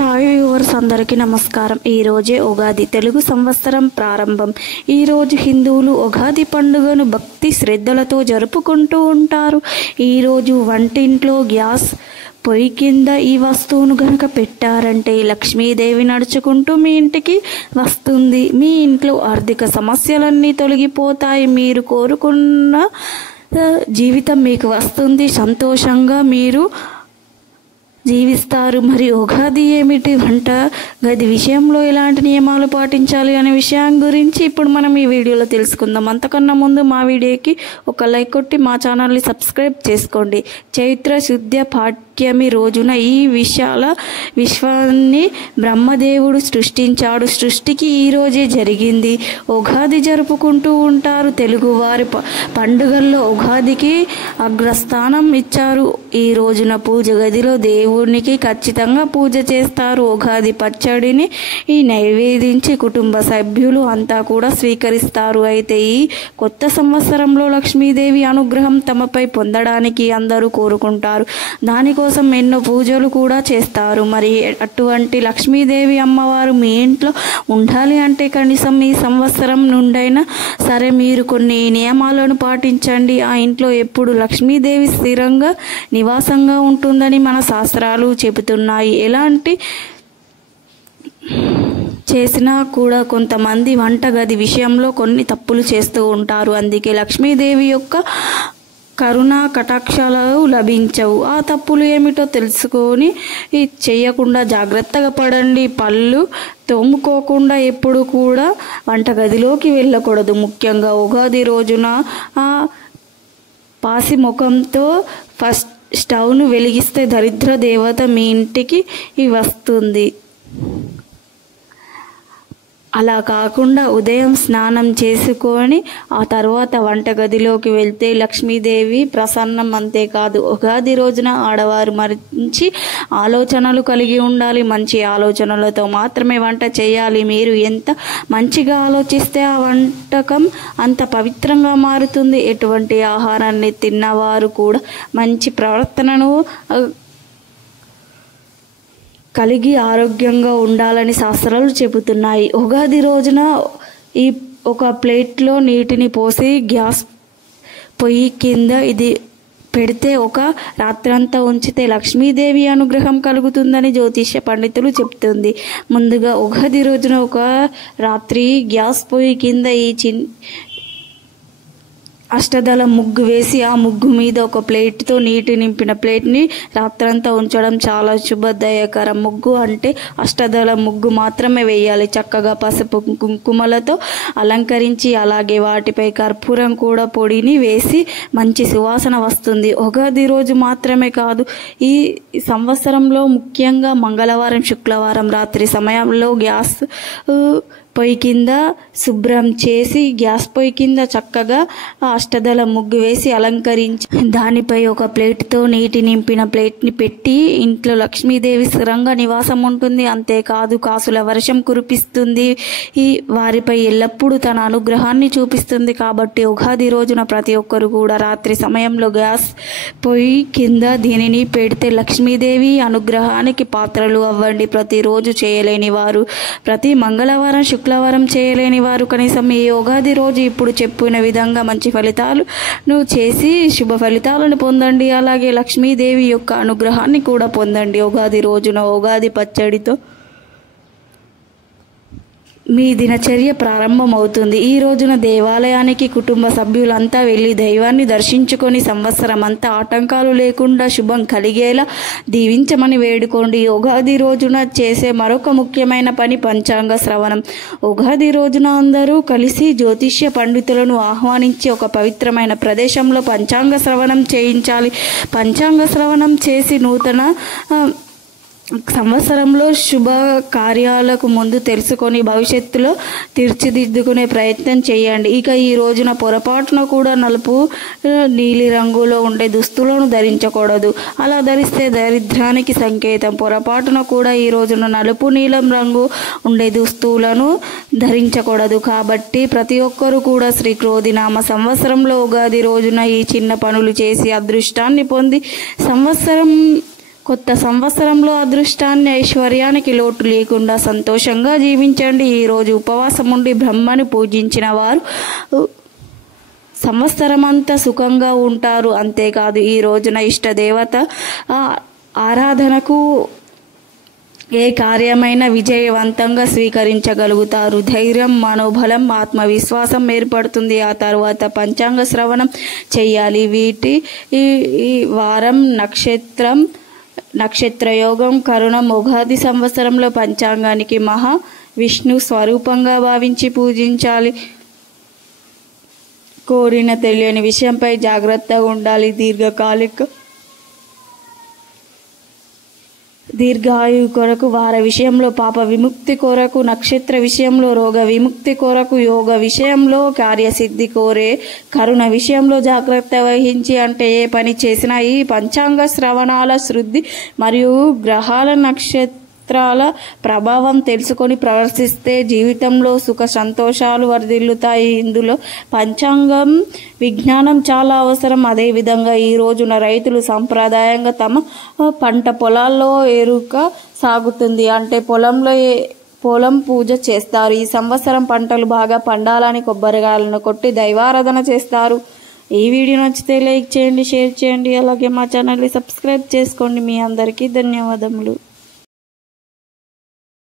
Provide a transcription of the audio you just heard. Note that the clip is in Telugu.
హాయ్ వ్యూవర్స్, అందరికీ నమస్కారం. ఈరోజే ఉగాది, తెలుగు సంవత్సరం ప్రారంభం. ఈరోజు హిందువులు ఉగాది పండుగను భక్తి శ్రద్ధలతో జరుపుకుంటూ ఉంటారు. ఈరోజు వంటింట్లో గ్యాస్ పొయ్యి కింద ఈ వస్తువును గనక పెట్టారంటే లక్ష్మీదేవి నడుచుకుంటూ మీ ఇంటికి వస్తుంది. మీ ఇంట్లో ఆర్థిక సమస్యలన్నీ తొలగిపోతాయి. మీరు కోరుకున్న జీవితం మీకు వస్తుంది. సంతోషంగా మీరు జీవిస్తారు. మరి ఉగాది ఏమిటి, వంట గది విషయంలో ఎలాంటి నియమాలు పాటించాలి అనే విషయం గురించి ఇప్పుడు మనం ఈ వీడియోలో తెలుసుకుందాం. అంతకన్నా ముందు మా వీడియోకి ఒక లైక్ కొట్టి మా ఛానల్ని సబ్స్క్రైబ్ చేసుకోండి. చైత్ర శుద్ధ పాఠ్యమి రోజున ఈ విశ్వాన్ని బ్రహ్మదేవుడు సృష్టించాడు. సృష్టికి ఈరోజే జరిగింది. ఉగాది జరుపుకుంటూ ఉంటారు. తెలుగువారి పండుగల్లో ఉగాదికి అగ్రస్థానం ఇచ్చారు. ఈ రోజున పూజ గదిలో దేవునికి ఖచ్చితంగా పూజ చేస్తారు. ఉగాది పచ్చడిని నైవేదించి కుటుంబ సభ్యులు అంతా కూడా స్వీకరిస్తారు. అయితే ఈ కొత్త సంవత్సరంలో లక్ష్మీదేవి అనుగ్రహం తమపై పొందడానికి అందరూ కోరుకుంటారు. దానికోసం ఎన్నో పూజలు కూడా చేస్తారు. మరి అటువంటి లక్ష్మీదేవి అమ్మవారు మీ ఇంట్లో ఉండాలి అంటే కనీసం ఈ సంవత్సరం నుండైనా సరే మీరు కొన్ని నియమాలను పాటించండి. ఆ ఇంట్లో ఎప్పుడు లక్ష్మీదేవి స్థిరంగా నివాసంగా ఉంటుందని మన శాస్త్రాలు చెబుతున్నాయి. ఎలాంటి చేసినా కూడా కొంతమంది వంటగది విషయంలో కొన్ని తప్పులు చేస్తూ ఉంటారు. అందుకే లక్ష్మీదేవి యొక్క కరుణా కటాక్షాలు లభించవు. ఆ తప్పులు ఏమిటో తెలుసుకొని చేయకుండా జాగ్రత్తగా పడండి. పళ్ళు తోముకోకుండా ఎప్పుడు కూడా వంటగదిలోకి వెళ్ళకూడదు. ముఖ్యంగా ఉగాది రోజున పాసి ముఖంతో ఫస్ట్ స్టవ్ను వెలిగిస్తే దరిద్ర దేవత మీ ఇంటికి వస్తుంది. అలా కాకుండా ఉదయం స్నానం చేసుకొని ఆ తర్వాత వంటగదిలోకి వెళ్తే లక్ష్మీదేవి ప్రసన్నం. అంతేకాదు ఉగాది రోజున ఆడవారు మంచి ఆలోచనలు కలిగి ఉండాలి. మంచి ఆలోచనలతో మాత్రమే వంట చేయాలి. మీరు ఎంత మంచిగా ఆలోచిస్తే ఆ వంటకం అంత పవిత్రంగా మారుతుంది. ఎటువంటి ఆహారాన్ని తిన్నవారు కూడా మంచి ప్రవర్తనను కలిగి ఆరోగ్యంగా ఉండాలని శాస్త్రాలు చెబుతున్నాయి. ఉగాది రోజున ఒక ప్లేట్లో నీటిని పోసి గ్యాస్ పొయ్యి కింద ఇది పెడితే ఒక రాత్రంతా ఉంచితే లక్ష్మీదేవి అనుగ్రహం కలుగుతుందని జ్యోతిష్య పండితులు చెప్తుంది. ముందుగా ఉగాది రోజున ఒక రాత్రి గ్యాస్ పొయ్యి కింద అష్టదళ ముగ్గు వేసి ఆ ముగ్గు మీద ఒక ప్లేట్తో నీటి నింపిన ప్లేట్ని రాత్రంతా ఉంచడం చాలా శుభదాయకరం. ముగ్గు అంటే అష్టదళ ముగ్గు మాత్రమే వేయాలి. చక్కగా పసుపు కుంకుమలతో అలంకరించి అలాగే వాటిపై కర్పూరం కూడా పొడిని వేసి మంచి సువాసన వస్తుంది. ఉగాది రోజు మాత్రమే కాదు, ఈ సంవత్సరంలో ముఖ్యంగా మంగళవారం, శుక్రవారం రాత్రి సమయంలో గ్యాస్ పొయ్యి కింద శుభ్రం చేసి గ్యాస్ పొయ్యి కింద చక్కగా అష్టదళ ముగ్గు వేసి అలంకరించి దానిపై ఒక ప్లేట్తో నీటి నింపిన ప్లేట్ని పెట్టి ఇంట్లో లక్ష్మీదేవి స్థిరంగా నివాసం ఉంటుంది. అంతేకాదు కాసుల వర్షం కురిపిస్తుంది. వారిపై ఎల్లప్పుడూ తన అనుగ్రహాన్ని చూపిస్తుంది. కాబట్టి ఉగాది రోజున ప్రతి ఒక్కరు కూడా రాత్రి సమయంలో గ్యాస్ పొయ్యి కింద దీనిని పెడితే లక్ష్మీదేవి అనుగ్రహానికి పాత్రలు అవ్వండి. ప్రతిరోజు చేయలేని వారు ప్రతి మంగళవారం, శుక్రవారం చేయలేని వారు కనీసం ఈ ఉగాది రోజు ఇప్పుడు చెప్పిన విధంగా మంచి ఫలితాలను చేసి శుభ ఫలితాలను పొందండి. అలాగే లక్ష్మీదేవి యొక్క అనుగ్రహాన్ని కూడా పొందండి. ఉగాది రోజున ఉగాది పచ్చడితో మీ దినచర్య ప్రారంభమవుతుంది. ఈ రోజున దేవాలయానికి కుటుంబ సభ్యులంతా వెళ్ళి దైవాన్ని దర్శించుకొని సంవత్సరం అంతా ఆటంకాలు లేకుండా శుభం కలిగేలా దీవించమని వేడుకోండి. ఉగాది రోజున చేసే మరొక ముఖ్యమైన పని పంచాంగ శ్రవణం. ఉగాది రోజున అందరూ కలిసి జ్యోతిష్య పండితులను ఆహ్వానించి ఒక పవిత్రమైన ప్రదేశంలో పంచాంగ శ్రవణం చేయించాలి. పంచాంగ శ్రవణం చేసి నూతన సంవత్సరంలో శుభ కార్యాలకు ముందు తెలుసుకొని భవిష్యత్తులో తీర్చిదిద్దుకునే ప్రయత్నం చేయండి. ఇక ఈ రోజున పొరపాటున కూడా నలుపు, నీలి రంగులో ఉండే దుస్తులను ధరించకూడదు. అలా ధరిస్తే దరిద్రానికి సంకేతం. పొరపాటున కూడా ఈ రోజున నలుపు, నీలం రంగు ఉండే దుస్తులను ధరించకూడదు. కాబట్టి ప్రతి ఒక్కరూ కూడా శ్రీ క్రోధినామ సంవత్సరంలో ఉగాది రోజున ఈ చిన్న పనులు చేసి అదృష్టాన్ని పొంది సంవత్సరం కొత్త సంవత్సరంలో అదృష్టాన్ని ఐశ్వర్యానికి లోటు లేకుండా సంతోషంగా జీవించండి. ఈరోజు ఉపవాసం ఉండి బ్రహ్మని పూజించిన వారు సంవత్సరమంతా సుఖంగా ఉంటారు. అంతేకాదు ఈ రోజున ఇష్టదేవత ఆరాధనకు ఏ కార్యమైనా విజయవంతంగా స్వీకరించగలుగుతారు. ధైర్యం, మనోబలం, ఆత్మవిశ్వాసం ఏర్పడుతుంది. ఆ తర్వాత పంచాంగ శ్రవణం చేయాలి. ఈ వారం నక్షత్రయోగం కరుణం. ఉగాది సంవత్సరంలో పంచాంగానికి మహా విష్ణు స్వరూపంగా భావించి పూజించాలి. కోరిన తెలియని విషయంపై జాగ్రత్తగా ఉండాలి. దీర్ఘాయు కొరకు, వార విషయంలో పాప విముక్తి కొరకు, నక్షత్ర విషయంలో రోగ విముక్తి కొరకు, యోగ విషయంలో కార్యసిద్ధి కోరే, కరుణ విషయంలో జాగ్రత్త వహించి అంటే ఏ పని చేసినా ఈ పంచాంగ శ్రవణాల శృద్ధి మరియు గ్రహాల నక్షత్రాల ప్రభావం తెలుసుకొని ప్రవర్తిస్తే జీవితంలో సుఖ సంతోషాలు వర్ధిల్లుతాయి. ఇందులో పంచాంగం విజ్ఞానం చాలా అవసరం. అదేవిధంగా ఈ రోజున రైతులు సాంప్రదాయంగా తమ పంట పొలాల్లో ఎరుక సాగుతుంది అంటే పొలం పూజ చేస్తారు. ఈ సంవత్సరం పంటలు బాగా పండాలని కొబ్బరికాయలను కొట్టి దైవారాధన చేస్తారు. ఈ వీడియో నచ్చితే లైక్ చేయండి, షేర్ చేయండి, అలాగే మా ఛానల్ని సబ్స్క్రైబ్ చేసుకోండి. మీ అందరికీ ధన్యవాదములు.